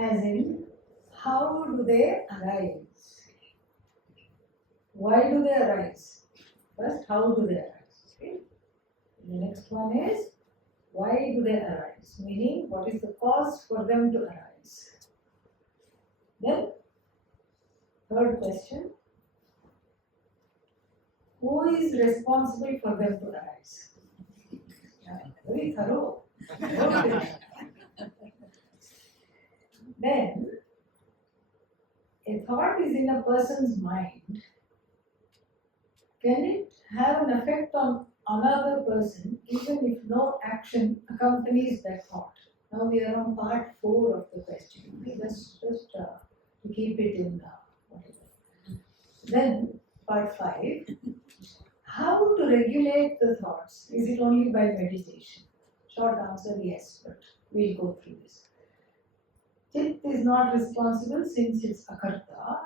as in how do they arise? Why do they arise? First, how do they arise? Okay. The next one is why do they arise? Meaning, what is the cause for them to arise? Then, third question, who is responsible for them to arise? Yeah, very thorough. Then, a thought is in a person's mind. Can it have an effect on another person even if no action accompanies that thought? Now we are on part 4 of the question. Okay, just to keep it in whatever. Then part 5. How to regulate the thoughts? Is it only by meditation? Short answer, yes, but we'll go through this. Chit is not responsible since it's akarta.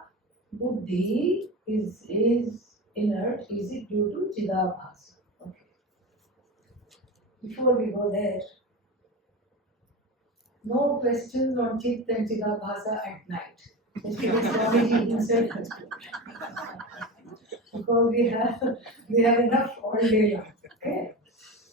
Buddhi is inert. Is it due to chidabhasa? Okay. Before we go there, no questions on chit and chidabhasa at night. Especially Swamiji himself has put. Because we have enough all day long. Okay.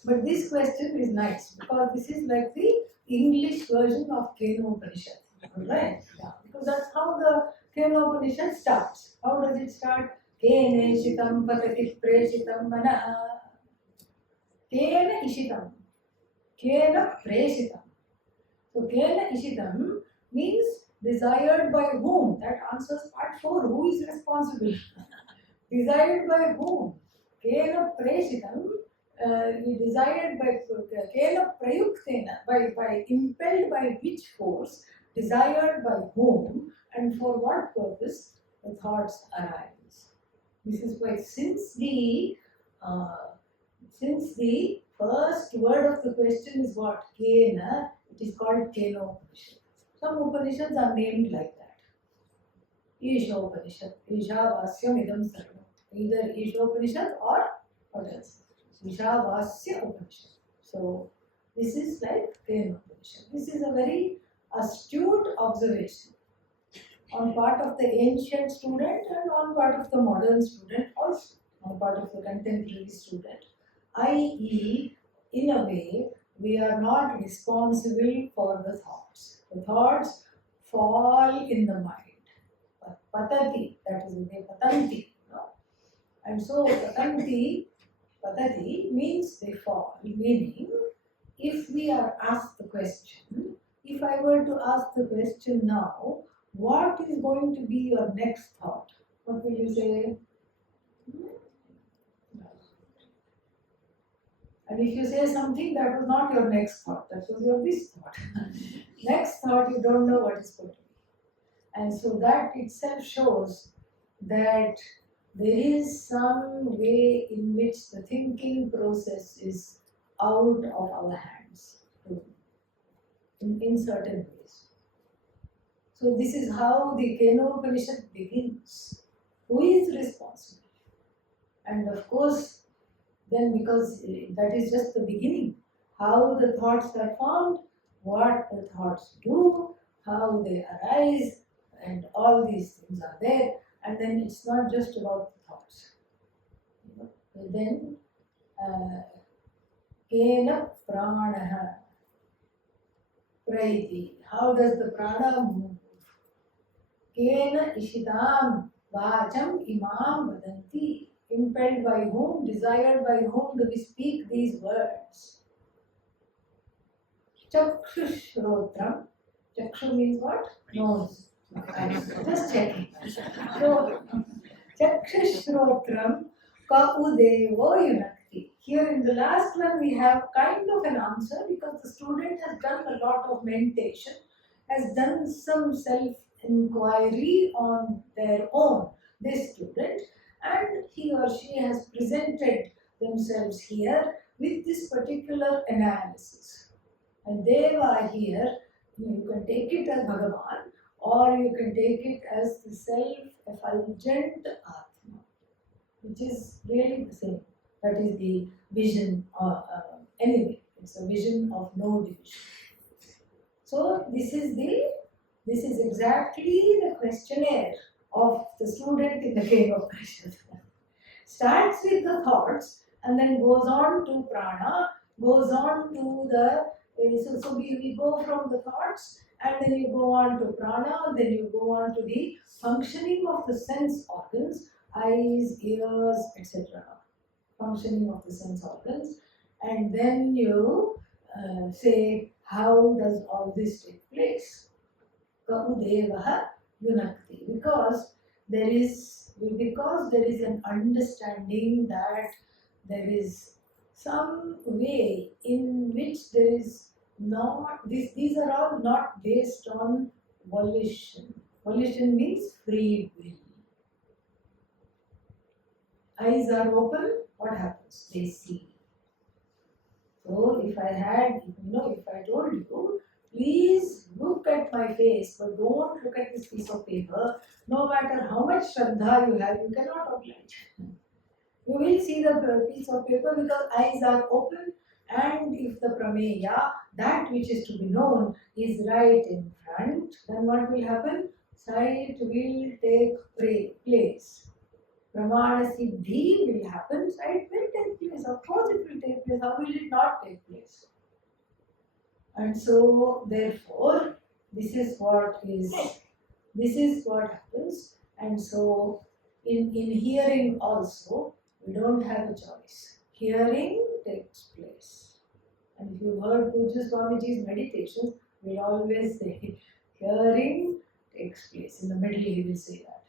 But this question is nice because this is like the English version of Kenopanishad. Right? Yeah. Because that's how the Kenopanishad starts. How does it start? Kene ishitam patati preshitam mana. Kene ishitam. Kena preshitam. So kena ishitam means desired by whom? That answers part 4. Who is responsible? Desired by whom? Kena preshitam. Desired by kena prayuktena, by impelled by which force, desired by whom, and for what purpose the thoughts arise. This is why since the first word of the question is what? Kena, it is called Kenopanishad. Some Upanishads are named like that. Isha Upanishad, Ishavasya Idam Sarvam. Either Isha Upanishad or what else? Ishavasya Upanishad. So this is like Kena Upanishad. This is a very astute observation on part of the ancient student and on part of the modern student also, on part of the contemporary student. I.e., in a way, we are not responsible for the thoughts. The thoughts fall in the mind. Patati, that is the way patanti. No? And so patati means they fall, meaning if we are asked the question, if I were to ask the question now, what is going to be your next thought? What will you say? And if you say something, that was not your next thought, that was your this thought. Next thought, you don't know what it's going to be. And so that itself shows that there is some way in which the thinking process is out of our hands in certain ways. So this is how the Kenopanishad begins. Who is responsible? And of course, then because that is just the beginning, how the thoughts are formed, what the thoughts do, how they arise, and all these things are there. And then it's not just about the thoughts. But then, kena pranaha praiti. How does the prana move? Kena ishitam vacham imam vadanti. Impelled by whom, desired by whom do we speak these words? Chakshushrotram. Chakshu means what? Nose. Just checking. So, Chakshushrotram ka udevo yunakti. Here in the last one we have kind of an answer because the student has done a lot of meditation, has done some self-inquiry on their own, this student, and he or she has presented themselves here with this particular analysis. And Deva here, you can take it as Bhagavan, or you can take it as the self-effulgent Atma, which is really the same. That is the vision, anyway, it's a vision of no division. So this is the This is exactly the questionnaire of the student in the Kenopanishad. Starts with the thoughts and then goes on to prana, goes on to the so we go from the thoughts and then you go on to prana, then you go on to the functioning of the sense organs, eyes, ears, etc. Functioning of the sense organs, and then you say how does all this take place. Kaudevah Yunakti. Because there is an understanding that there is some way in which there is not these are all not based on volition. Volition means free will. Eyes are open, what happens? They see. So if I told you, please look at my face, but don't look at this piece of paper. No matter how much Shraddha you have, you cannot oblige. You will see the piece of paper because eyes are open, and if the prameya, that which is to be known, is right in front, then what will happen? Sight will take place. Pramana siddhi will happen, sight will take place. Of course it will take place. How will it not take place? And so therefore this is what happens. And so in hearing also we don't have a choice. Hearing takes place. And if you heard Pujya Swamiji's meditations, we'll always say hearing takes place. In the middle he will say that.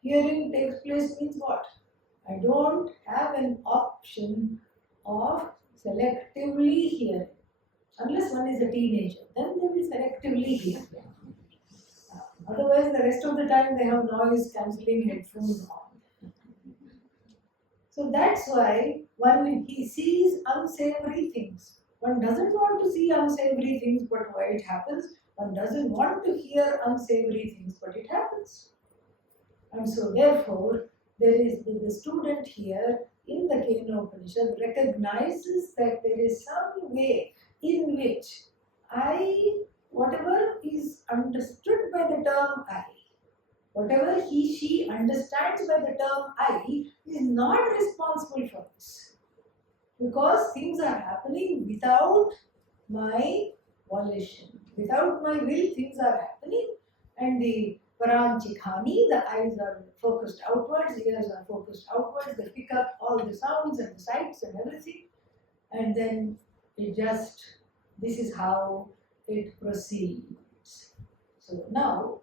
Hearing takes place means what? I don't have an option of selectively hearing. Unless one is a teenager, then they will selectively hear. Otherwise, the rest of the time they have noise cancelling headphones on. So that's why he sees unsavory things. One doesn't want to see unsavory things, but why it happens? One doesn't want to hear unsavory things, but it happens. And so therefore, there is the student here in the Kenopanishad recognizes that there is some way in which whatever is understood by the term I, whatever she understands by the term I, is not responsible for this. Because things are happening without my volition. Without my will, things are happening, and the Paranchikhani, the eyes are focused outwards, ears are focused outwards, they pick up all the sounds and the sights and everything, and then this is how it proceeds. So now,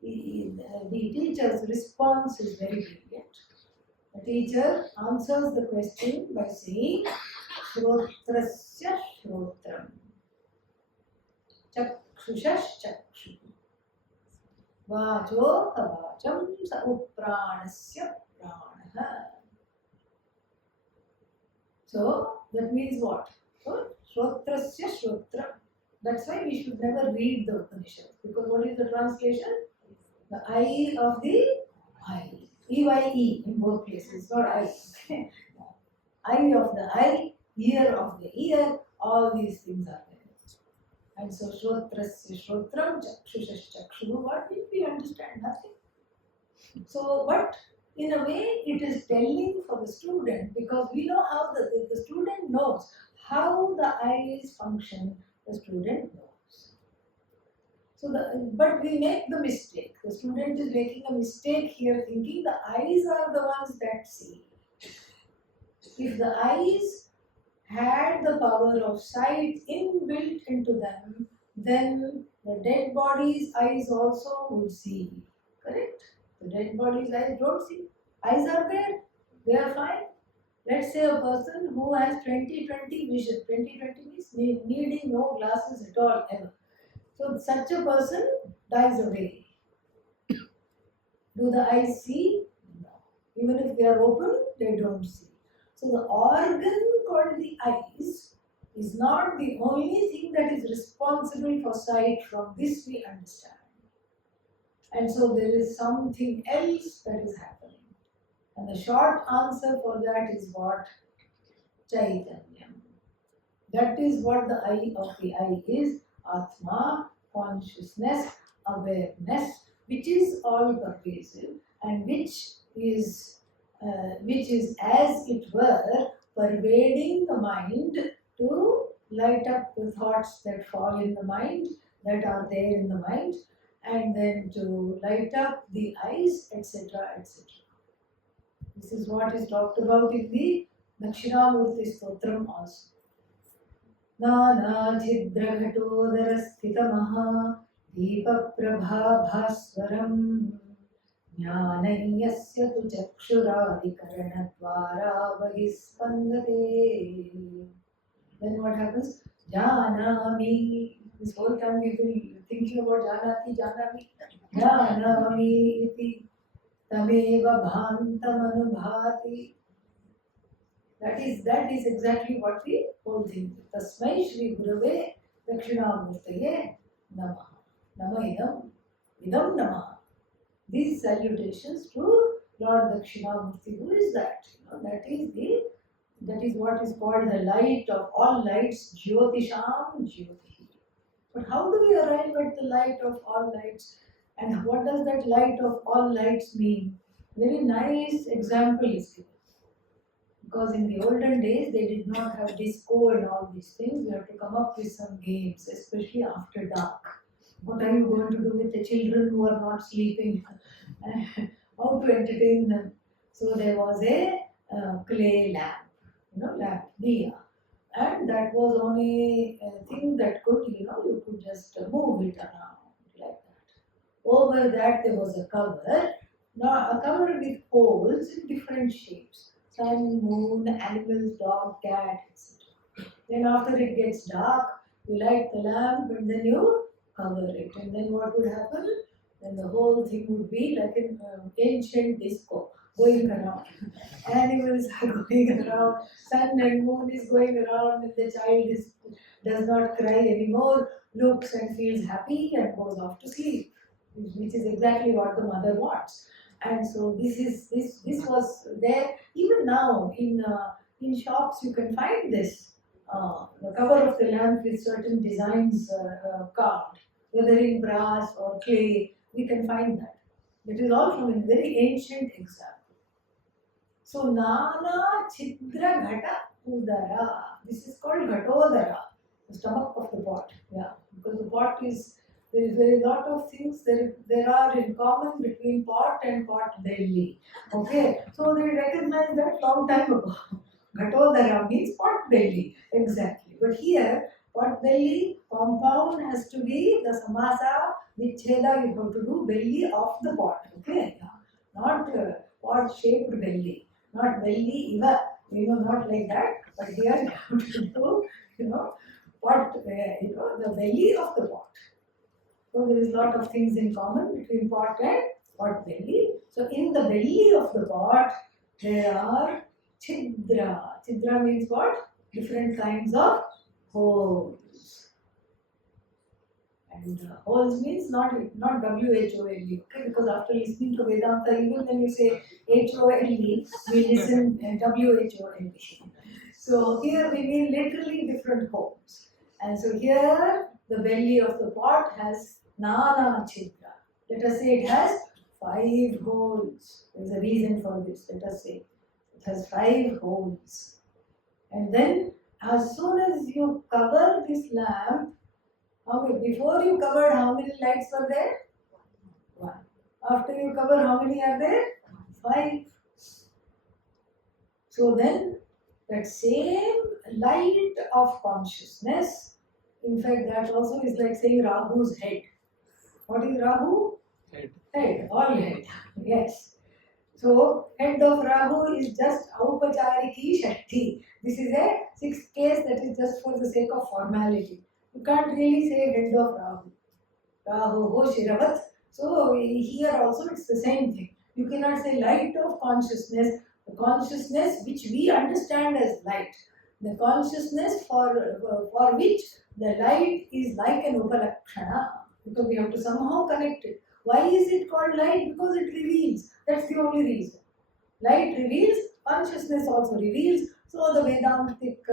the teacher's response is very brilliant. The teacher answers the question by saying, Shrotrasya Shrotram, Chakshushas Chakshu. Vacho Vacham Sa Upranasya Pranaha. So that means what? So Shrotrasya Shrotram. That's why we should never read the Upanishads. Because what is the translation? The eye of the eye. EYE in both places, not I. Eye of the eye, ear of the ear, all these things are there. And so Shrotrasya Shrotram, Chakshusha Chakshu, what did we understand? Nothing. So, but in a way it is telling for the student, because we know how the student knows how the eyes function, the student knows. So, but we make the mistake. The student is making a mistake here, thinking the eyes are the ones that see. If the eyes had the power of sight inbuilt into them, then the dead body's eyes also would see. Correct? The dead body's eyes don't see. Eyes are there. They are fine. Let's say a person who has 20/20 vision. 20/20 means needing no glasses at all ever. So such a person dies away. Do the eyes see? No. Even if they are open, they don't see. So the organ called the eyes is not the only thing that is responsible for sight. From this we understand. And so there is something else that is happening. And the short answer for that is what? Chaitanyam. That is what the eye of the eye is. Atma, consciousness, awareness, which is all pervasive and which is as it were pervading the mind to light up the thoughts that fall in the mind, that are there in the mind, and then to light up the eyes, etc., etc. This is what is talked about in the Dakshinamurti Stotram also. नानाछिद्रघटोदरस्थितमः दीपप्रभाभास्वरम् ज्ञानय्यस्य तु चक्षुरादिकरणद्वारा बहिस्पन्दते. Then what happens? Janami. This whole time we will thinking about Janati, Janami. Janami iti tameva bhantamanubhati. That is exactly what the whole thing is. Tasmai Shri Gurave Dakshinamurtaye Namaha. Nama idam Namaha. These salutations to Lord Dakshinamurti. Who is that? That is what is called the light of all lights, Jyotisham Jyoti. But how do we arrive at the light of all lights? And what does that light of all lights mean? Very nice example is given. Because in the olden days, they did not have disco and all these things. We have to come up with some games, especially after dark. What are you going to do with the children who are not sleeping? How to entertain them? So there was a clay lamp, lamp, diya. And that was only a thing that could, you could just move it around like that. Over that there was a cover, now a cover with holes in different shapes. Sun, moon, animals, dog, cat, etc. Then after it gets dark, you light the lamp and then you cover it. And then what would happen? Then the whole thing would be like an ancient disco going around. Animals are going around, sun and moon is going around, and the child does not cry anymore, looks and feels happy and goes off to sleep, which is exactly what the mother wants. And so this was there. Even now in shops you can find this. The cover of the lamp with certain designs carved, whether in brass or clay, we can find that. It is all from a very ancient example. So Nana Chidra Ghata Udara. This is called Ghatodara, the stomach of the pot. Yeah, because the pot is, there is a lot of things there are in common between pot and pot belly. Okay, so they recognized that long time ago. Ghatodara means pot belly, exactly. But here, pot belly compound has to be the samasa vichheda. You have to do belly of the pot. Okay, not pot shaped belly, not belly eva. Not like that. But here you have to do, pot. The belly of the pot. So there is a lot of things in common between pot and pot belly. So in the belly of the pot, there are chidra. Chidra means what? Different kinds of holes. And holes means not W-H-O-L-E, okay? Because after listening to Vedanta, even when you say H-O-L-E, we listen W-H-O-L-E. So here we mean literally different holes. And so here the belly of the pot has Nana Chidra. Let us say it has 5 holes. There is a reason for this. Let us say it has 5 holes. And then as soon as you cover this lamp, before you covered, how many lights were there? 1. After you cover, how many are there? 5. So then that same light of consciousness, in fact that also is like saying Rahu's head. What is Rahu? Head, all head. Yes. So head of Rahu is just Aupachariki Shakti. This is a 6th case that is just for the sake of formality. You can't really say head of Rahu. Rahu ho Shiravat. So here also it's the same thing. You cannot say light of consciousness, the consciousness which we understand as light. The consciousness for which the light is like an Upalakshana. Because we have to somehow connect it. Why is it called light? Because it reveals. That's the only reason. Light reveals, consciousness also reveals. So the Vedantic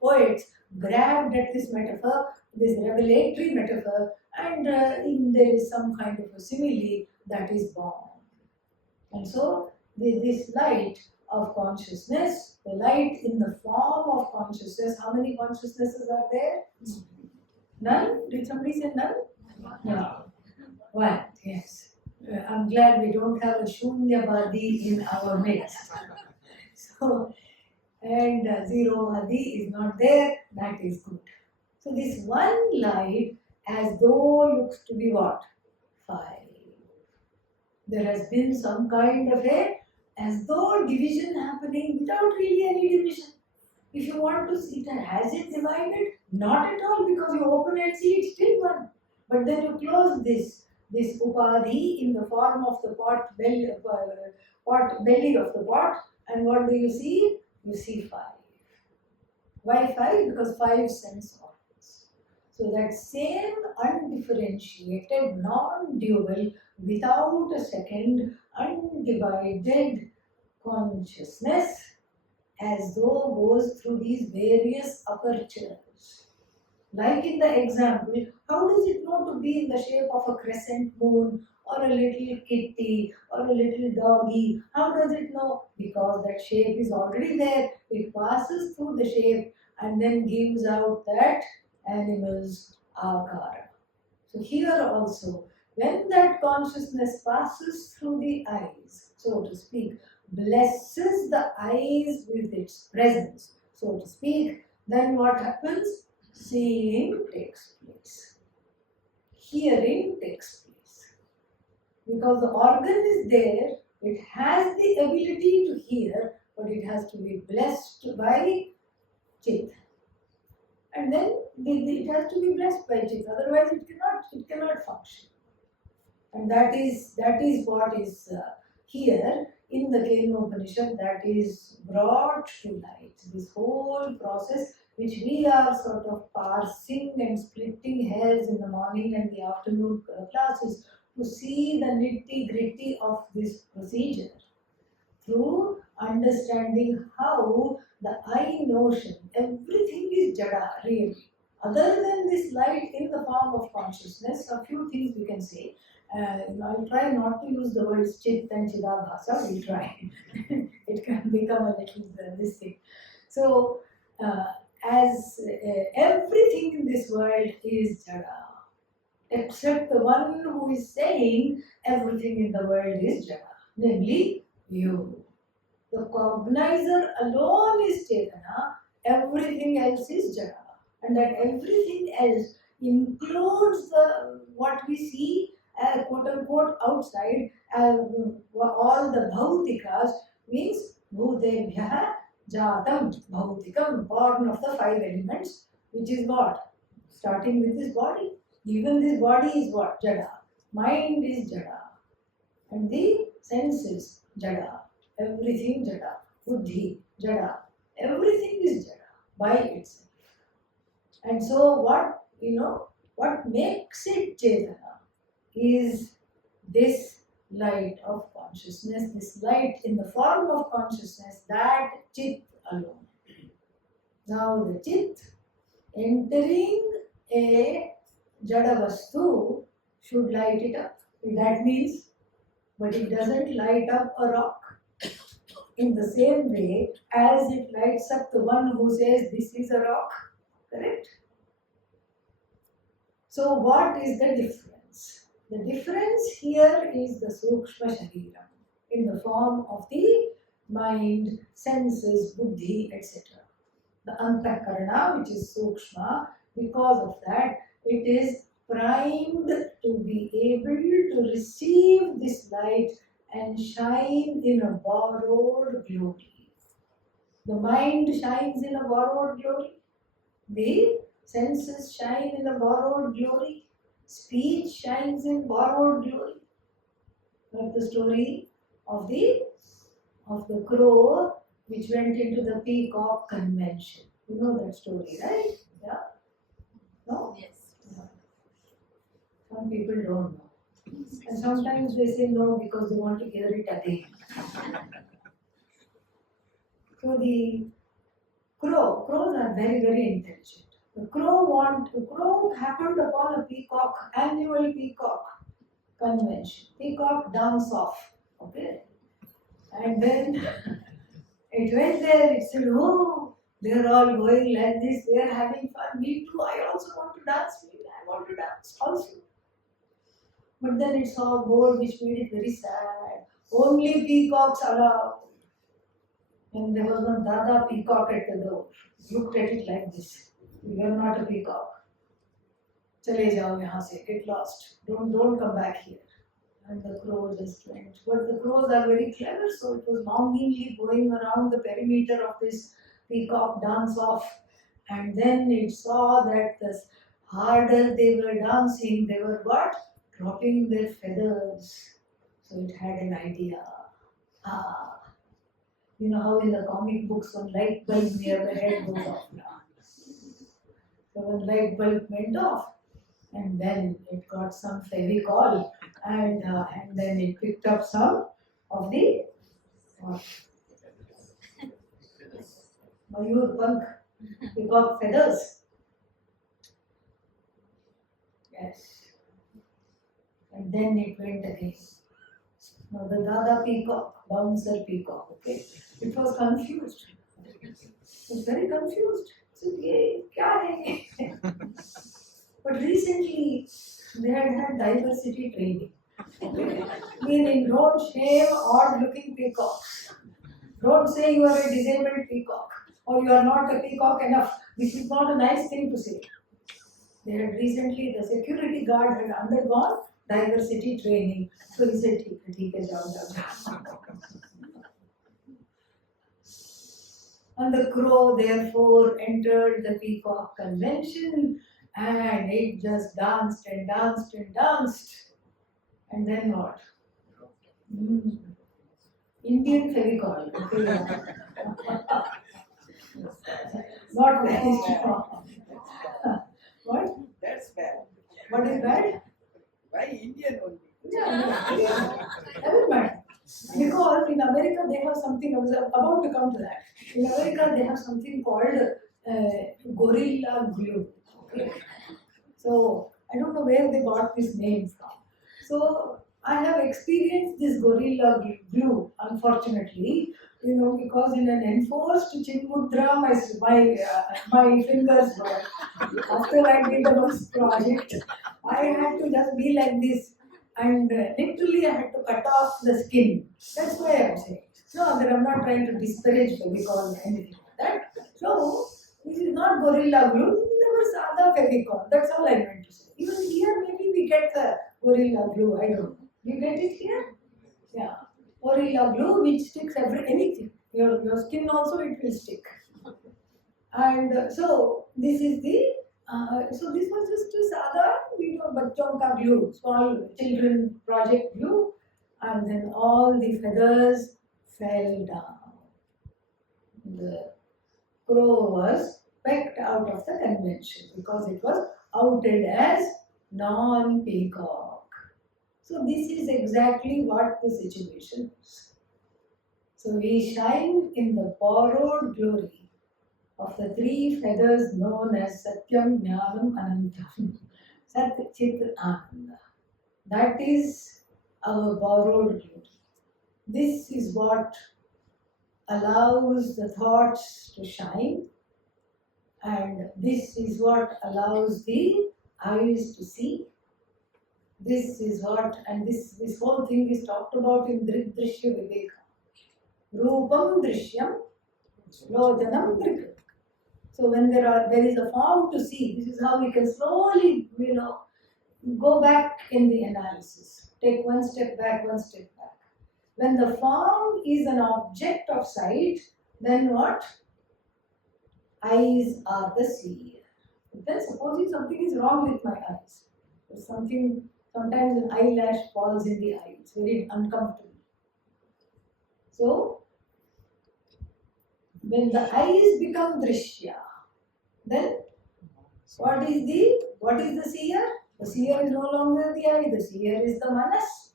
poets grabbed at this metaphor this revelatory metaphor, and there is some kind of a simile that is born. And so this light of consciousness, the light in the form of consciousness, how many consciousnesses are there? None? Did somebody say none? No. One, yes. I'm glad we don't have a Shunyavadi in our midst. So, and Zerovadi is not there, that is good. So this one light as though looks to be what? 5. There has been some kind of a, as though division happening without really any division. If you want to see it, has it divided? Not at all, because you open and see it's still one. But then you close this upadhi in the form of the pot belly of the pot, and what do you see? You see 5. Why 5? Because 5 sense organs. So that same undifferentiated, non-dual, without a second, undivided consciousness, as though goes through these various apertures. Like in the example, how does it know to be in the shape of a crescent moon or a little kitty or a little doggy? How does it know? Because that shape is already there. It passes through the shape and then gives out that animal's akara. So here also, when that consciousness passes through the eyes, so to speak, blesses the eyes with its presence, so to speak, then what happens? Seeing takes place. Hearing takes place. Because the organ is there, it has the ability to hear, but it has to be blessed by Chit. And then it has to be blessed by Chit, otherwise it cannot function. And that is what is here in the Kenopanishad, that is brought to light. This whole process which we are sort of parsing and splitting hairs in the morning and the afternoon classes to see the nitty-gritty of this procedure through understanding how the I notion, everything is jada really. Other than this light in the form of consciousness, a few things we can say. I'll try not to use the words chit and chidabhasa, we'll try. It can become a little this thing. So, as everything in this world is jada, except the one who is saying everything in the world is jada, namely you. The cognizer alone is chetana, everything else is jada. And that everything else includes what we see quote unquote outside, all the bhautikas, means bhutebhya jatam bhautikam, born of the 5 elements, which is what? Starting with this body. Even this body is what? Jada. Mind is jada. And the senses, jada. Everything jada. Buddhi, jada. Everything is jada by itself. And so what makes it chetana is this light of consciousness, this light in the form of consciousness, that chit alone. Now the chit entering a jada vastu should light it up. That means, but it doesn't light up a rock in the same way as it lights up the one who says this is a rock. Correct? So what is the difference? The difference here is the Sukshma Shariram in the form of the mind, senses, buddhi, etc. The Antakarana, which is Sukshma, because of that, it is primed to be able to receive this light and shine in a borrowed glory. The mind shines in a borrowed glory. The senses shine in a borrowed glory. Speech shines in borrowed glory. Like the story of the crow which went into the peacock convention. You know that story, right? Yeah? No? Yes. Yeah. Some people don't know. And sometimes they say no because they want to hear it again. So the crows are very, very intelligent. The crow happened upon a peacock, annual peacock convention, peacock dance off. Okay, and then it went there. It said, "Oh, they are all going like this. They are having fun. Me too. I also want to dance. I want to dance also." But then it saw a board which made it very sad. Only peacocks allowed. And there was one Dada peacock at the door. Looked at it like this. You are not a peacock. चले जाओ यहाँ से. Get lost. Don't come back here. And the crow just went. But the crows are very clever, so it was longingly going around the perimeter of this peacock dance off. And then it saw that the harder they were dancing, they were what? Dropping their feathers. So it had an idea. Ah, you know how in the comic books one light bulb near the head goes off now. So one light bulb went off, and then it got some Fevicol, and then it picked up some of the Mayur Pank, peacock feathers. Yes. And then it went again. Now the Dada peacock, bouncer peacock, okay? It was confused. It was very confused. So, "Ye, kya hai ye?" But recently, they had diversity training. Okay? Meaning, don't shame odd-looking peacocks. Don't say you are a disabled peacock or you are not a peacock enough. This is not a nice thing to say. They had recently, the security guard had undergone diversity training. So he said, "ठीक है, जाओ." And the crow therefore entered the peacock convention, and it just danced and danced and danced. And then what? Indian Fevicol. Not very strong. What? That's bad. What is bad? Why Indian only? Yeah. Never mind. Because in America they have something, I was about to come to that. In America they have something called gorilla glue. Okay? So I don't know where they got this name from. So I have experienced this gorilla glue, unfortunately, because in an enforced chin mudra, my fingers were. After I did the first project, I had to just be like this, and literally I had to cut off the skin. That's why I'm saying. No, that I'm not trying to disparage Fevicol or anything like that. So this is not gorilla glue. There was other Fevicol. That's all I meant to say. Even here, maybe we get the gorilla glue. I don't know. You get it here? Yeah. Gorilla glue, which sticks anything. Your skin also it will stick. And so this is the. So this was just a sada, bachon ka glue, small children project glue, and then all the feathers fell down. The crow was pecked out of the convention because it was outed as non-peacock. So this is exactly what the situation is. So we shine in the borrowed glory of the three feathers known as Satyam, Jnanam, Anantam. Sat, Chit, Ananda. That is our borrowed glory. This is what allows the thoughts to shine, and this is what allows the eyes to see. This is what, and this whole thing is talked about in Drishya Viveka. Rupam Drishyam, Lojanam Drik. So when there is a form to see, this is how we can slowly, go back in the analysis. Take one step back, one step back. When the form is an object of sight, then what? Eyes are the seer. Then supposing something is wrong with my eyes. Sometimes an eyelash falls in the eye. It's very uncomfortable. So, when the eyes become drishya, then what is the seer? The seer is no longer the eye, the seer is the manas.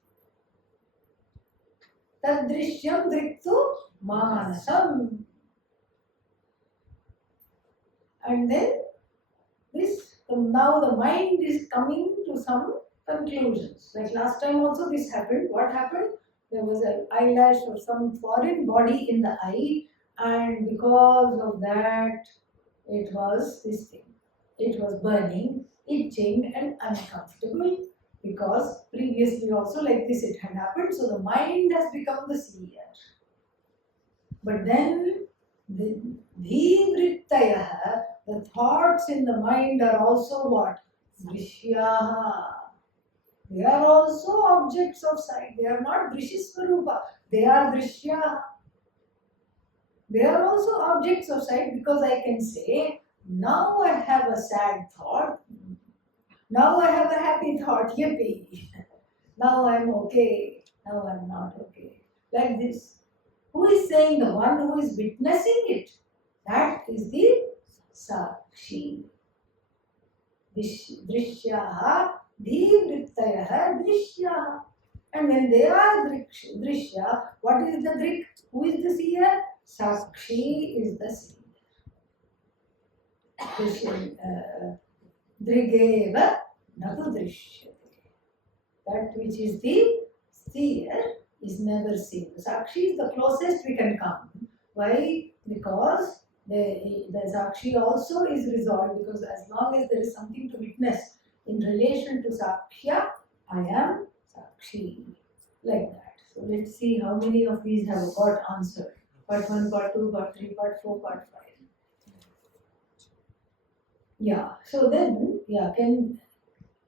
Tad drishyam driktu manasam. And then now the mind is coming to some conclusions. Like last time also this happened. What happened? There was an eyelash or some foreign body in the eye, and because of that, it was this thing. It was burning, itching, and uncomfortable because previously also like this it had happened. So the mind has become the seer. But then the dhivrittayaha, the thoughts in the mind are also what? Drishyaha. They are also objects of sight. They are not Drishisvarupa. They are Drishyaha. They are also objects of sight because I can say, now I have a sad thought. Now I have a happy thought. Yippee. Now I'm okay. Now I'm not okay. Like this. Who is saying? The one who is witnessing it. That is the Sakshi. Drishyaha, dhivrittayaha, drishyaha. And when they are drishya, what is the drik? Who is the seer? Sakshi is the seer. Drigeva natu drishyate. That which is the seer is never seen. Sakshi is the closest we can come. Why? Because the Sakshi also is resolved, because as long as there is something to witness in relation to Sakshya, I am Sakshi. Like that. So let's see how many of these have got answered. Part 1, part 2, part 3, part 4, part 5. Yeah. So then, can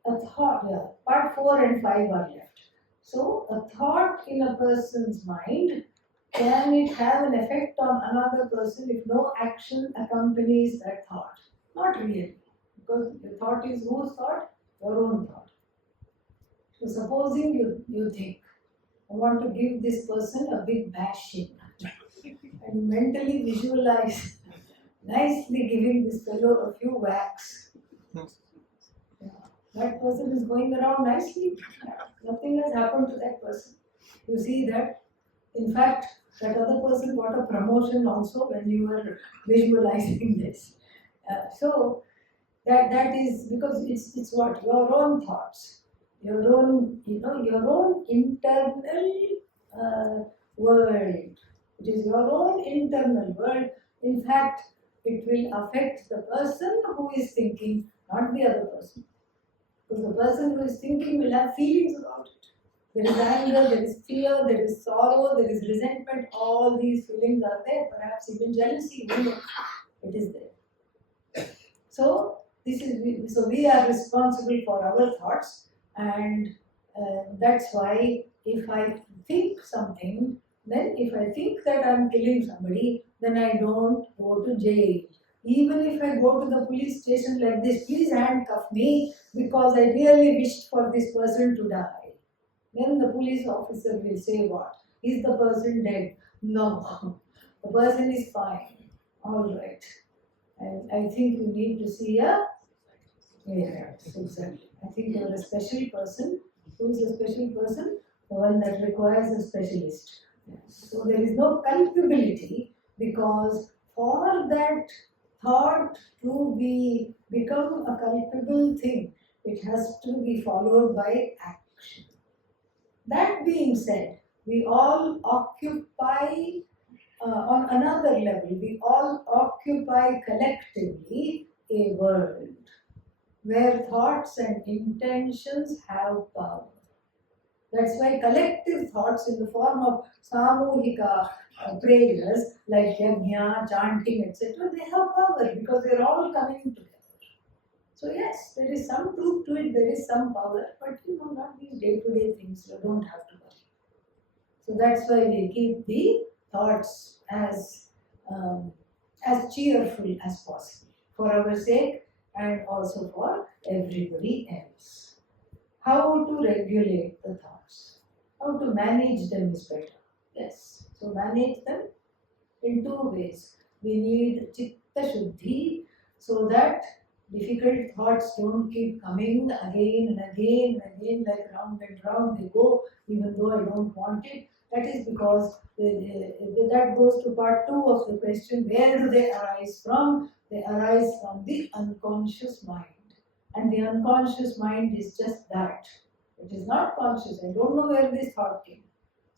a thought, part 4 and 5 are left. So a thought in a person's mind, can it have an effect on another person if no action accompanies that thought? Not really. Because the thought is whose thought? Your own thought. So supposing you think, I want to give this person a big bashing, and mentally visualize nicely giving this fellow a few whacks. That person is going around nicely. Nothing has happened to that person. You see that, in fact, that other person got a promotion also when you were visualizing this. So that is because it's what? Your own thoughts, your own, your own internal world. It is your own internal world. In fact, it will affect the person who is thinking, not the other person. Because the person who is thinking will have feelings about it. There is anger, there is fear, there is sorrow, there is resentment. All these feelings are there. Perhaps even jealousy. It is there. So we are responsible for our thoughts, and that's why if I think something, then if I think that I'm killing somebody, then I don't go to jail. Even if I go to the police station like this, please handcuff me because I really wished for this person to die. Then the police officer will say what? Is the person dead? No. The person is fine. All right. And I think you need to see exactly. I think you are a special person. Who is a special person? The one that requires a specialist. So there is no culpability, because for that thought to become a culpable thing, it has to be followed by action. That being said, we all occupy on another level, we all occupy collectively a world where thoughts and intentions have power. That's why collective thoughts in the form of samuhika prayers like yajna, chanting, etc., they have power because they're all coming together. So yes, there is some truth to it, there is some power, but not these day-to-day things, you don't have to worry. So that's why we keep the thoughts as cheerful as possible for our sake and also for everybody else. How to regulate the thoughts? How to manage them is better. Yes. So manage them in two ways. We need chitta shuddhi so that difficult thoughts don't keep coming again and again and again, like round and round they go, even though I don't want it. That is because that goes to part 2 of the question, where do they arise from? They arise from the unconscious mind. And the unconscious mind is just that. It is not conscious. I don't know where this thought came.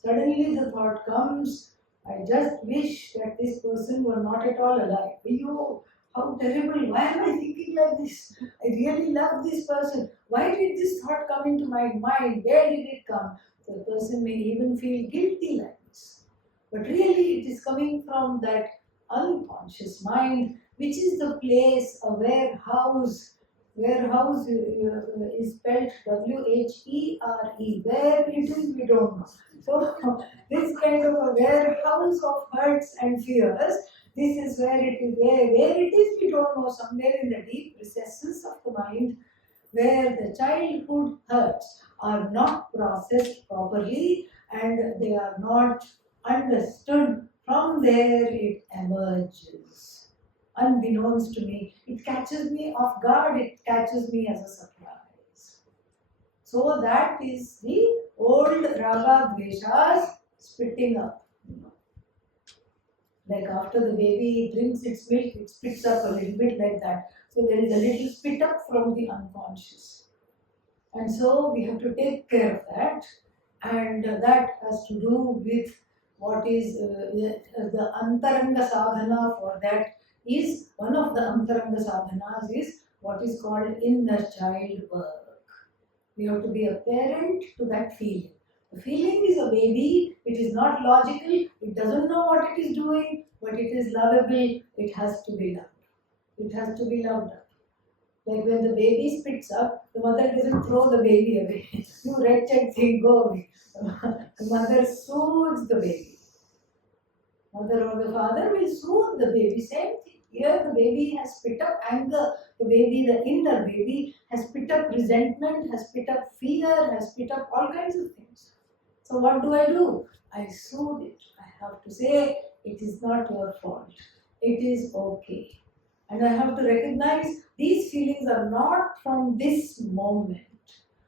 Suddenly the thought comes, I just wish that this person were not at all alive. Ayyo, how terrible. Why am I thinking like this? I really love this person. Why did this thought come into my mind? Where did it come? The person may even feel guilty like this. But really it is coming from that unconscious mind, which is the place, a warehouse. Warehouse is spelled W-H-E-R-E. Where it is, we don't know. So this kind of a warehouse of hurts and fears, this is where it is. Where it is, we don't know. Somewhere in the deep recesses of the mind, where the childhood hurts are not processed properly and they are not understood. From there it emerges. Unbeknownst to me, it catches me off guard, it catches me as a surprise. So that is the old raga dveshas spitting up. Like after the baby drinks its milk, it spits up a little bit like that. So there is a little spit up from the unconscious. And so we have to take care of that. And that has to do with what is the antaranga sadhana for that is, one of the antaranga sadhanas is what is called inner child work. We have to be a parent to that feeling. The feeling is a baby, it is not logical, it doesn't know what it is doing, but it is lovable, it has to be loved. It has to be loved up. Like when the baby spits up, the mother doesn't throw the baby away. You wretched thing, go away. The mother soothes the baby. Mother or the father will soothe the baby. Same thing. Here the baby has spit up anger. The baby, the inner baby, has spit up resentment, has spit up fear, has spit up all kinds of things. So what do? I soothe it. I have to say, it is not your fault. It is okay. And I have to recognize these feelings are not from this moment.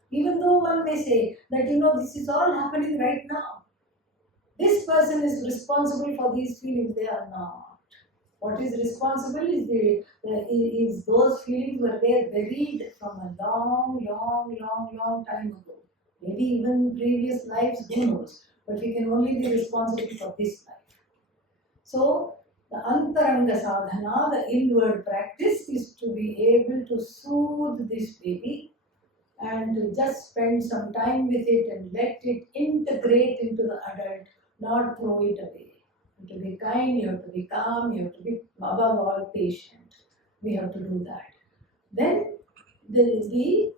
Even though one may say that, this is all happening right now. This person is responsible for these feelings. They are not. What is responsible is those feelings were there buried from a long time ago. Maybe even previous lives, who knows. But we can only be responsible for this life. So, the antaranga sadhana, the inward practice, is to be able to soothe this baby and to just spend some time with it and let it integrate into the adult, not throw it away. You have to be kind, you have to be calm, you have to be above all patient. We have to do that. Then the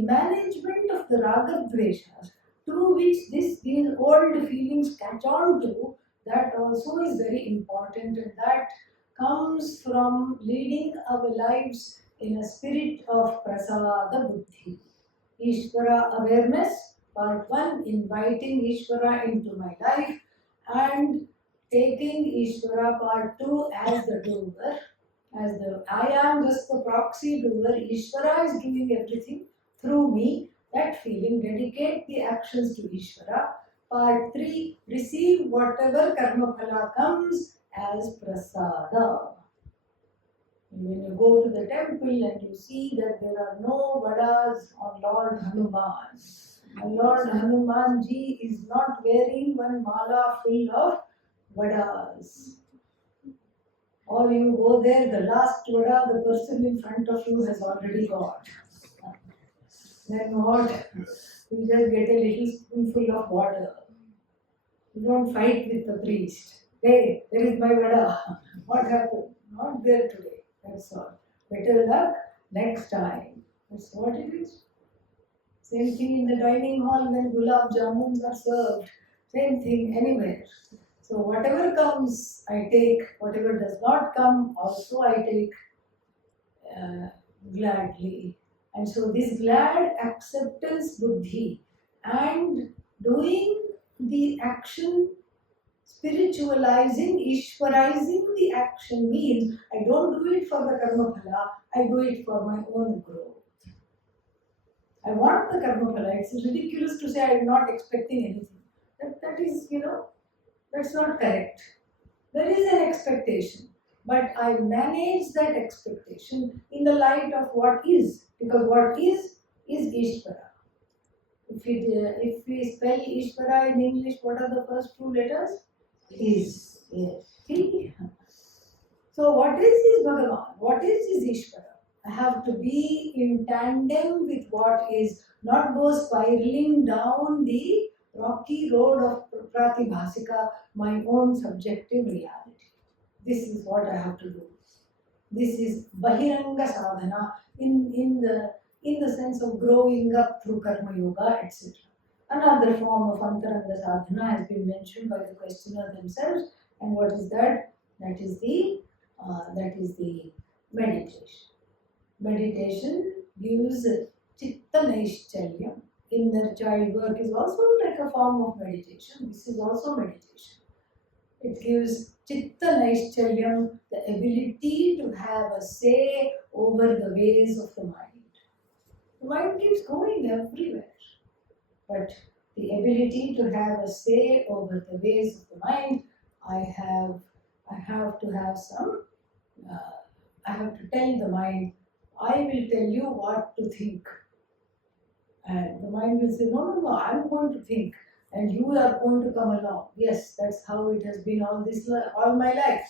management of the raga dveshas, through which these old feelings catch on to, that also is very important, and that comes from leading our lives in a spirit of prasada buddhi. Ishvara awareness, part 1, inviting Ishvara into my life and taking Ishvara, part 2, as the doer. I am just the proxy doer. Ishvara is doing everything through me. That feeling, dedicate the actions to Ishvara. Part 3, receive whatever karma phala comes as prasada. When you go to the temple and you see that there are no vadas on Lord Hanuman, and Lord Hanuman ji is not wearing one mala full of vadas. Or you go there, the last vada, the person in front of you has already got. Then what? You just get a little spoonful of water. You don't fight with the priest. Hey, there is my vada. What happened? Not there today. That's all. Better luck next time. That's what it is. Same thing in the dining hall when gulab jamuns are served. Same thing anywhere. So whatever comes, I take. Whatever does not come, also I take gladly. And so this glad acceptance buddhi and doing the action, spiritualizing, Ishwarizing the action means I don't do it for the karma phala, I do it for my own growth. I want the karma phala. It's ridiculous to say I am not expecting anything. That is, that's not correct. There is an expectation. but I manage that expectation in the light of what is, because what is Ishvara. If we spell Ishvara in English, what are the first two letters? Is. Yes. See? So what is Bhagavan? What is Ishvara? I have to be in tandem with what is, not go spiraling down the rocky road of Pratibhasika, my own subjective reality. This is what I have to do. This is Bahiranga sadhana in the sense of growing up through Karma Yoga, etc. Another form of Antaranga sadhana has been mentioned by the questioner themselves, and what is that? That is the meditation. Meditation gives chitta naishchalyam. Inner child work is also like a form of meditation. This is also meditation. It gives chitta naishchalyam, the ability to have a say over the ways of the mind. The mind keeps going everywhere, but the ability to have a say over the ways of the mind, I have to have some. I have to tell the mind, I will tell you what to think. And the mind will say, no, no, no, I'm going to think. And you are going to come along. Yes, that's how it has been all my life.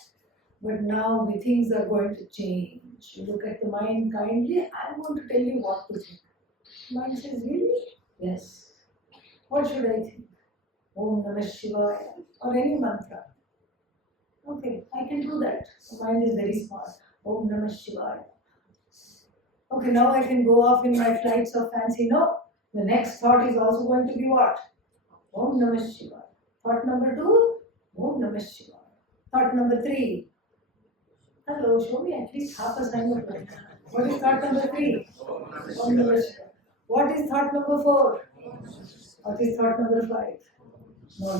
But now the things are going to change. You look at the mind kindly, I'm going to tell you what to think. The mind says, really? Yes. What should I think? Om Namah Shivaya or any mantra. Okay, I can do that. The mind is very smart. Om Namah Shivaya. Okay, now I can go off in my flights of fancy. No, the next thought is also going to be what? Om Namah Shivaya. Thought number 2, Om Namah Shivaya. Thought number 3, hello, show me at least half a sign of life. What is thought number 3? Om Namah Shivaya. What is thought number 4? What is thought number 5? No.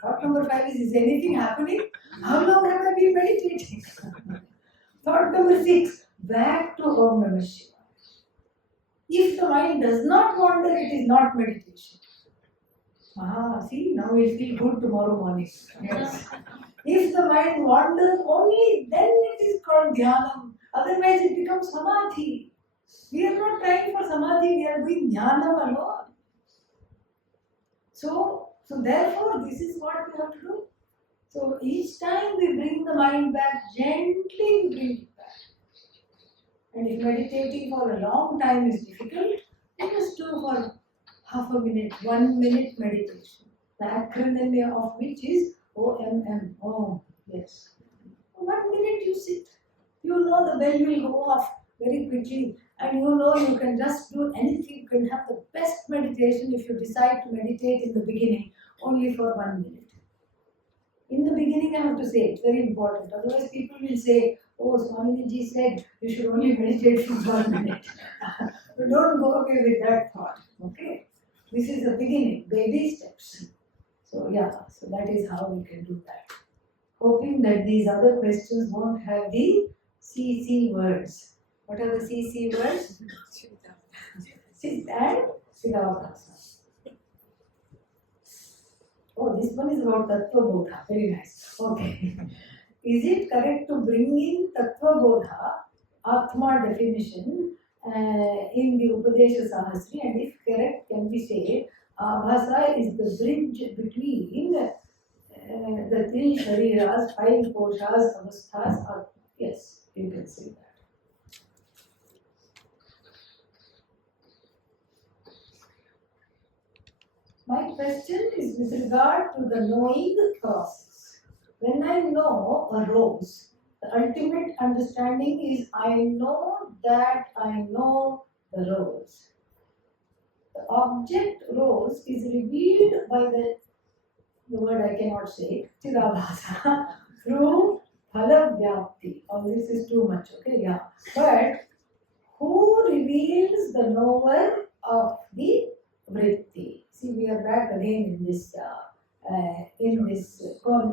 Thought number 5 is anything happening? How long have I been meditating? Thought number 6, back to Om Namah Shivaya. If the mind does not wander, it is not meditation. See, now it feels good tomorrow morning. Yes. If the mind wanders, only then it is called dhyanam. Otherwise, it becomes samadhi. We are not trying for samadhi, we are doing dhyanam alone. So therefore, this is what we have to do. So each time we bring the mind back, gently we bring it back. And if meditating for a long time is difficult, let us do for half a minute, 1 minute meditation. The acronym of which is OMM. Oh, yes. 1 minute you sit. You know the bell will go off very quickly, and you know you can just do anything. You can have the best meditation if you decide to meditate in the beginning only for 1 minute. In the beginning, I have to say, it's very important. Otherwise, people will say, oh, Swaminiji said you should only meditate for 1 minute. But don't go away with that thought. Okay? This is the beginning, baby steps. So that is how we can do that. Hoping that these other questions won't have the CC words. What are the CC words? Sit and Siddhavakasa. Oh, this one is about Tattva Bodha. Very nice. Okay. Is it correct to bring in Tattva Bodha, Atma definition, in the Upadesha Sahasri? And if correct, can we say Abhasa is the bridge between the 3 shariras, 5 koshas, avasthas? Yes, you can say that. My question is with regard to the knowing process. When I know a rose, the ultimate understanding is I know that I know the rose. The object rose is revealed by the word I cannot say, Chidabhasa, through Phala Vyapti. Oh, this is too much, okay? Yeah. But who reveals the knower of the vritti? See, we are back again in this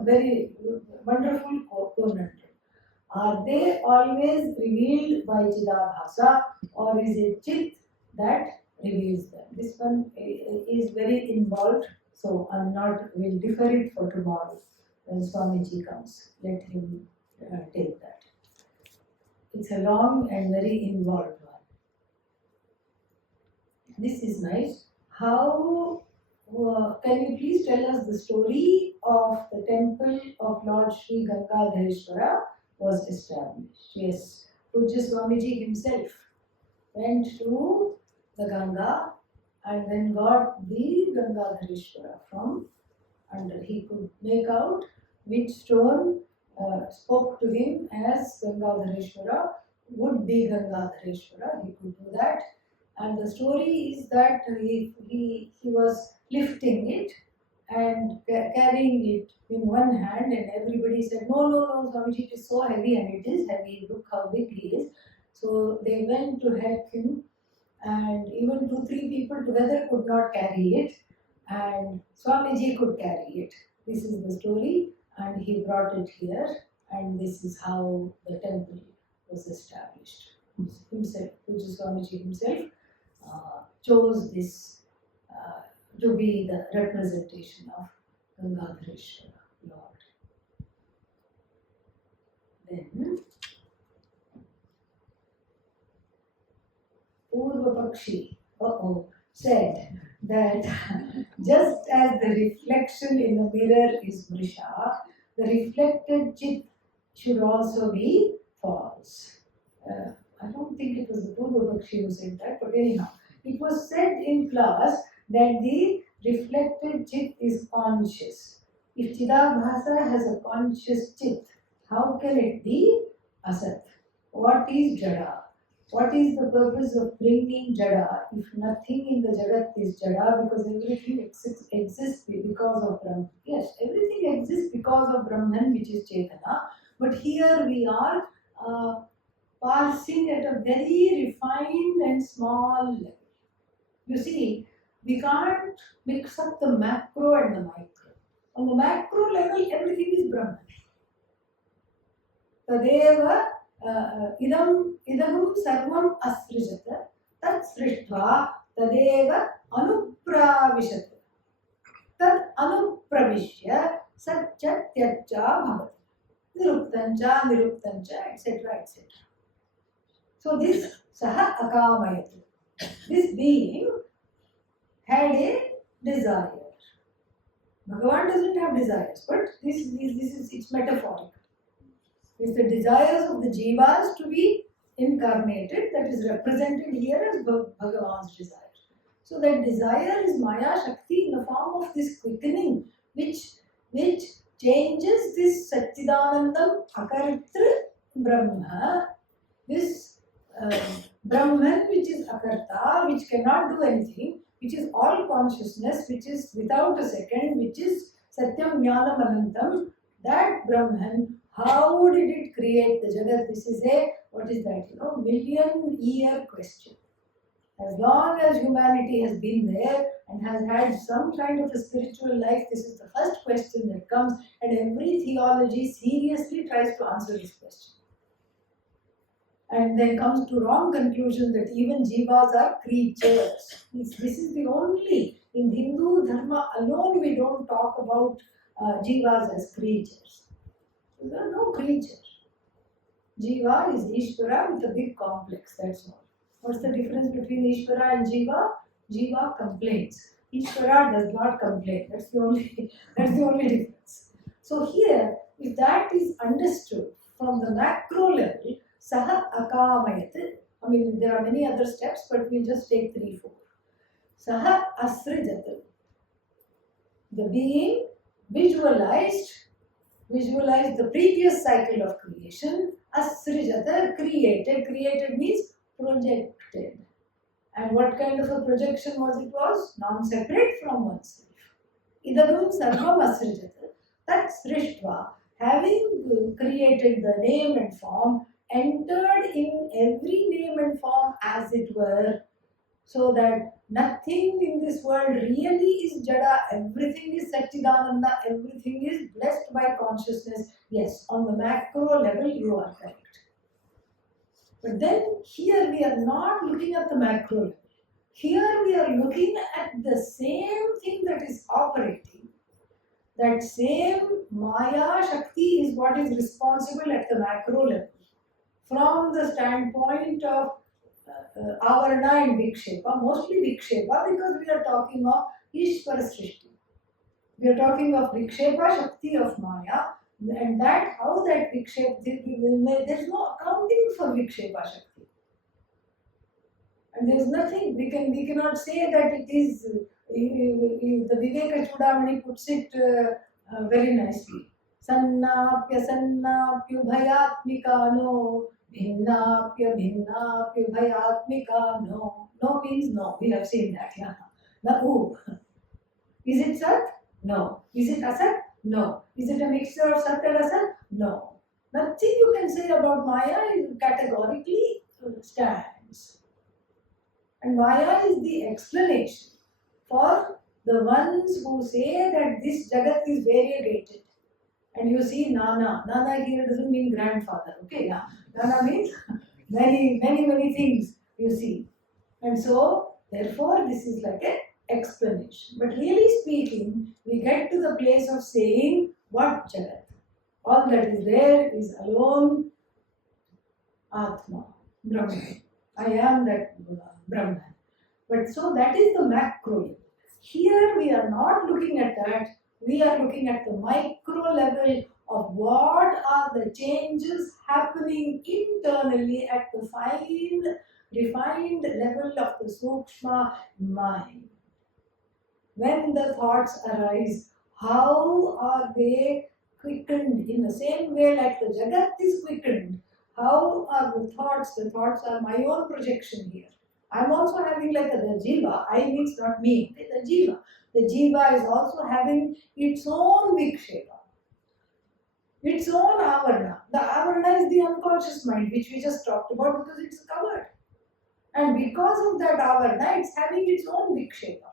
very wonderful conundrum. Are they always revealed by Chidabhasa, or is it Chit that reveals them? This one is very involved, so we'll defer it for tomorrow when Swamiji comes. Let him take that. It's a long and very involved one. This is nice. How can you please tell us the story of the temple of Lord Sri Gangadhareshwara was established? Yes, Pujya Swamiji himself went to the Ganga and then got the Gangadhareshwara from under. He could make out which stone spoke to him as Gangadhareshwara would be Gangadhareshwara. He could do that. And the story is that he was lifting it and carrying it in one hand, and everybody said, no, Swamiji, it is so heavy, and it is heavy, look how big he is. So they went to help him, and even 2-3 people together could not carry it, and Swamiji could carry it. This is the story, and he brought it here, and this is how the temple was established. Himself, Pujya Swamiji himself chose this to be the representation of Gangadhareshwara Lord. Then Purvapakshi said that just as the reflection in the mirror is Vrisha, the reflected chit should also be false. I don't think it was the Purvapakshi who said that, but anyhow, it was said in class that the reflected chit is conscious. If Chidabhasa has a conscious chit, how can it be asat? What is jada? What is the purpose of bringing jada if nothing in the jagat is jada, because everything exists because of Brahman? Yes, everything exists because of Brahman, which is Chetana, but here we are parsing at a very refined and small level. You see, we can't mix up the macro and the micro. On the macro level, everything is Brahman. Tadeva idam sarvam asrijata tat srishtva tadeva anupravishat tad anupravishya satya tyaccha bhavati niruptancha, etc. So this saha akamayatu, this being had a desire. Bhagavan doesn't have desires, but this is it's metaphorical. It's the desires of the jivas to be incarnated that is represented here as Bhagavan's desire. So that desire is Maya Shakti in the form of this quickening, which changes this Satchidanandam Akaritra Brahma, this Brahman which is Akarta, which cannot do anything, which is all consciousness, which is without a second, which is Satyam Jnanam Anantam, that Brahman, how did it create the Jagat? This is a, what is that, million-year question. As long as humanity has been there and has had some kind of a spiritual life, this is the first question that comes, and every theology seriously tries to answer this question. And then comes to wrong conclusion that even jivas are creatures. This is the only, in Hindu Dharma alone, we don't talk about jivas as creatures. There are no creature. Jiva is Ishvara with a big complex, that's all. What's the difference between Ishvara and Jiva? Jiva complains. Ishvara does not complain. That's the only difference. So here, if that is understood from the macro level, Saha Akamayat, I mean there are many other steps, but we'll just take 3-4. Saha Asrijat, the being visualized the previous cycle of creation. Asrijata, created means projected. And what kind of a projection was? Non-separate from oneself. Idagam sarvam asrijata. That srishtva, having created the name and form, entered in every name and form as it were, so that nothing in this world really is jada, everything is Satchidananda, everything is blessed by consciousness. Yes, on the macro level you are correct. But then here we are not looking at the macro level. Here we are looking at the same thing that is operating that same Maya Shakti is what is responsible at the macro level. From the standpoint of Avarna and Vikshepa, mostly Vikshepa because we are talking of Ishvara Srishti. We are talking of Vikshepa Shakti of Maya, and that how that Vikshepa, there is no accounting for Vikshepa Shakti. And there is nothing, we cannot say that it is, the Viveka Chudamani puts it very nicely. Sannapya bhayatmika bhinnapya bhayatmika no. No means no, we have seen that. Yeah. Na is it Sat? No. Is it Asat? No. Is it a mixture of Sat and Asat? No. Nothing you can say about Maya is categorically stands. And Maya is the explanation for the ones who say that this Jagat is variegated. And you see Nana. Nana here doesn't mean grandfather. Okay, yeah. Nana means many things you see. And so, therefore, this is like an explanation. But really speaking, we get to the place of saying what Jagat. All that is there is alone Atma, Brahman. I am that Brahman. But so that is the macro. Here we are not looking at that. We are looking at the micro level of what are the changes happening internally at the fine, refined level of the Sukshma mind. When the thoughts arise, how are they quickened in the same way like the Jagat is quickened? How are the thoughts? The thoughts are my own projection here. I'm also having like the Jiva. I means not me, the Jiva. The Jiva is also having its own Vikshepa, its own Avarna. The Avarna is the unconscious mind, which we just talked about because it's covered. And because of that Avarna, it's having its own Vikshepa.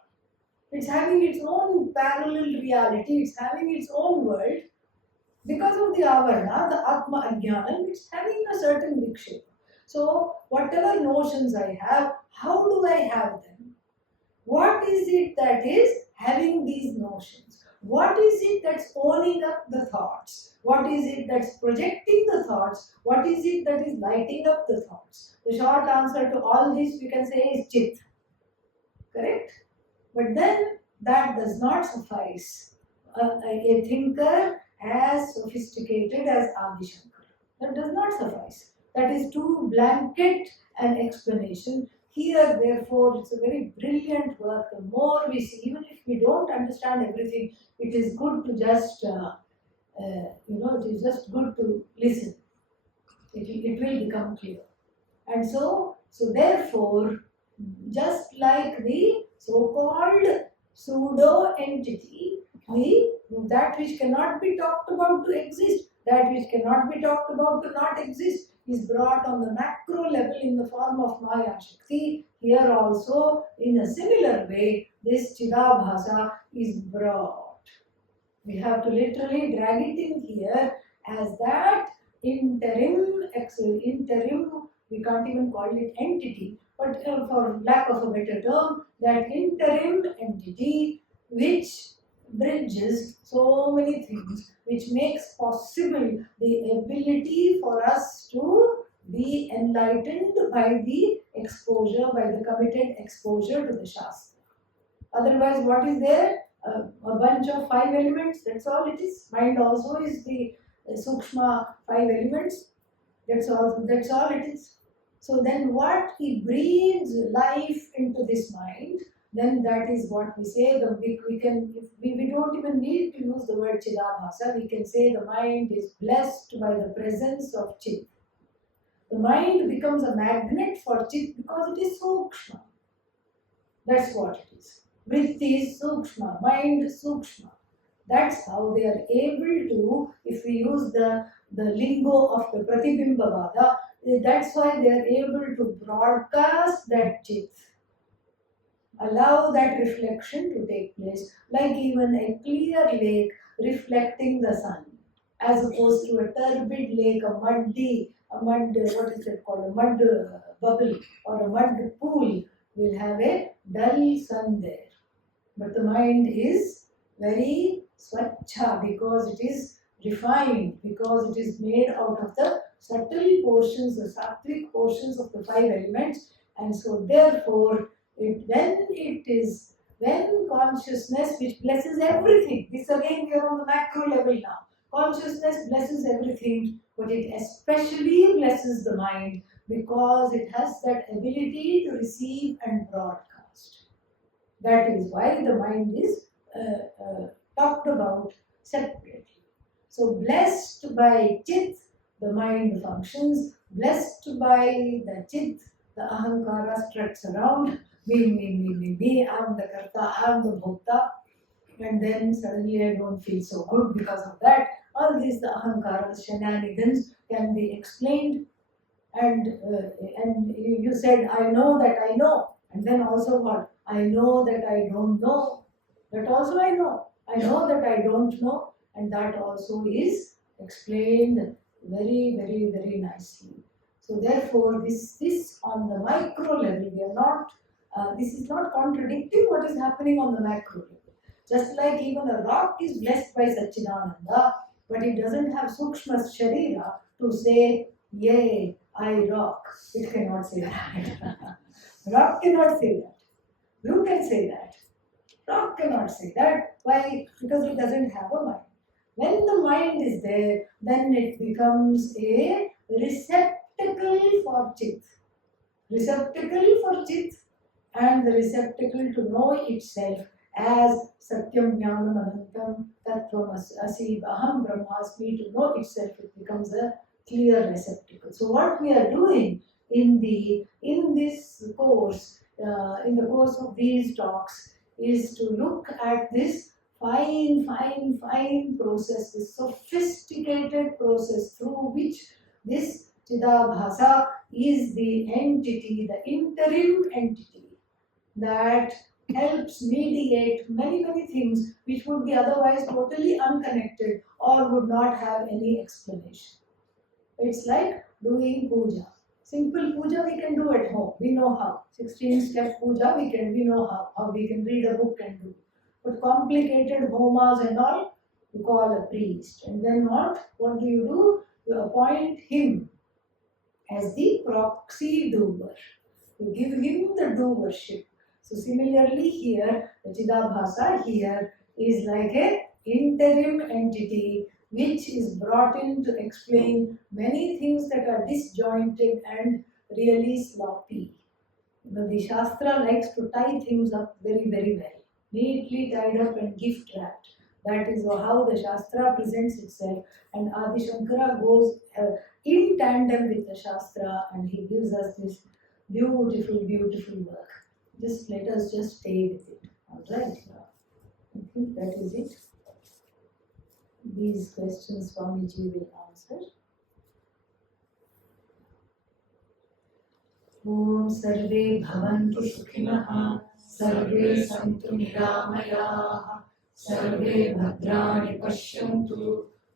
It's having its own parallel reality. It's having its own world. Because of the Avarna, the Atma Ajnana, it's having a certain Vikshepa. So, whatever notions I have, how do I have them? What is it that is having these notions? What is it that's owning up the thoughts? What is it that's projecting the thoughts? What is it that is lighting up the thoughts? The short answer to all this we can say is Chit. Correct? But then that does not suffice. A thinker as sophisticated as Adi Shankara. That does not suffice. That is too blanket an explanation. Here, therefore, it's a very brilliant work. The more we see, even if we don't understand everything, it is good to just, it is just good to listen. It will become clear. And so therefore, just like the so-called pseudo entity, that which cannot be talked about to exist, that which cannot be talked about to not exist, is brought on the macro level in the form of Maya Shakti. Here also, in a similar way, this Chidabhasa is brought. We have to literally drag it in here as that interim, we can't even call it entity, but for lack of a better term, that interim entity which bridges so many things, which makes possible the ability for us to be enlightened by the exposure, by the committed exposure to the Shastra. Otherwise, what is there? A bunch of 5 elements, that's all it is. Mind also is the Sukshma 5 elements, that's all it is. So then what he breathes life into this mind, then that is what we say, we don't even need to use the word Chidabhasa, we can say the mind is blessed by the presence of Chit. The mind becomes a magnet for Chit because it is Sukshma. That's what it is. Vritti is Sukshma, mind is Sukshma. That's how they are able to, if we use the lingo of the Pratibimbavada, that's why they are able to broadcast that Chit. Allow that reflection to take place, like even a clear lake reflecting the sun, as opposed to a turbid lake, a mud, what is it called, a mud bubble or a mud pool will have a dull sun there. But the mind is very Swacha because it is refined, because it is made out of the subtle portions, the sattvic portions of the five elements, and so therefore, when consciousness, which blesses everything, this again we are on the macro level now. Consciousness blesses everything, but it especially blesses the mind because it has that ability to receive and broadcast. That is why the mind is talked about separately. So, blessed by Chit, the mind functions. Blessed by the Chit, the Ahankara struts around. Me, I am the Karta, I am the Bhokta. And then suddenly I don't feel so good because of that. All these the Ahankaras, shenanigans can be explained. And you said, I know that I know. And then also what? I know that I don't know. That also I know. I know that I don't know. And that also is explained very, very, very nicely. So therefore, this on the micro level, we are not, this is not contradicting what is happening on the macro level. Just like even a rock is blessed by Satchidananda, but it doesn't have Sukshma Sharira to say, yay, I rock. It cannot say that. Rock cannot say that. You can say that. Rock cannot say that. Why? Because it doesn't have a mind. When the mind is there, then it becomes a receptacle for Chit. Receptacle for Chit and the receptacle to know itself as Satyam Jnanam Anantam Tattvam Asi Aham Brahmasmi. To know itself, it becomes a clear receptacle. So what we are doing in this course, in the course of these talks, is to look at this fine process, this sophisticated process through which this Chidabhasa is the entity, the interim entity that helps mediate many things which would be otherwise totally unconnected or would not have any explanation. It's like doing puja. Simple puja we can do at home. We know how. 16-step puja we know how we can read a book and do. But complicated homas and all, you call a priest. And then what? What do? You appoint him as the proxy doer. You give him the doership. So similarly here, the Chidabhasa here is like a interim entity which is brought in to explain many things that are disjointed and really sloppy. The Shastra likes to tie things up very, very well, neatly tied up and gift wrapped. That is how the Shastra presents itself, and Adi Shankara goes in tandem with the Shastra, and he gives us this beautiful work. Just let us just stay with it. All right. I think that is it. These questions Swamiji will answer. Om Sarve Bhavantu Sukhinah, Sarve Santu Niramaya, Sarve Bhadrani Pashyantu,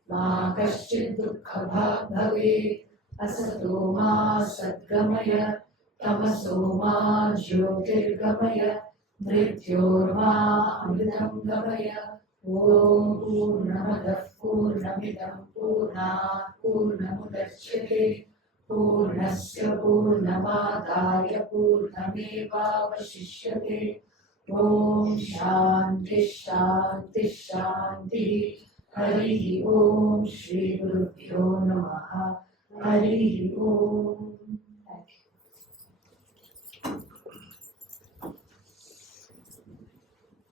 Ma Kaschid Dukkha Bhag Bhavet, Asato Ma Sadgamaya, Tamaso Ma Jyotirgamaya, Mrityorma Amritam Gamaya. Om Purnamadav Purnamidam Purnat Purnamudachyate Purnasya Purnamadaya Purnamevavashishyate. Om Shanti Shanti Shanti. Hari Om Shri Gurubhyo Namaha. Hari Om.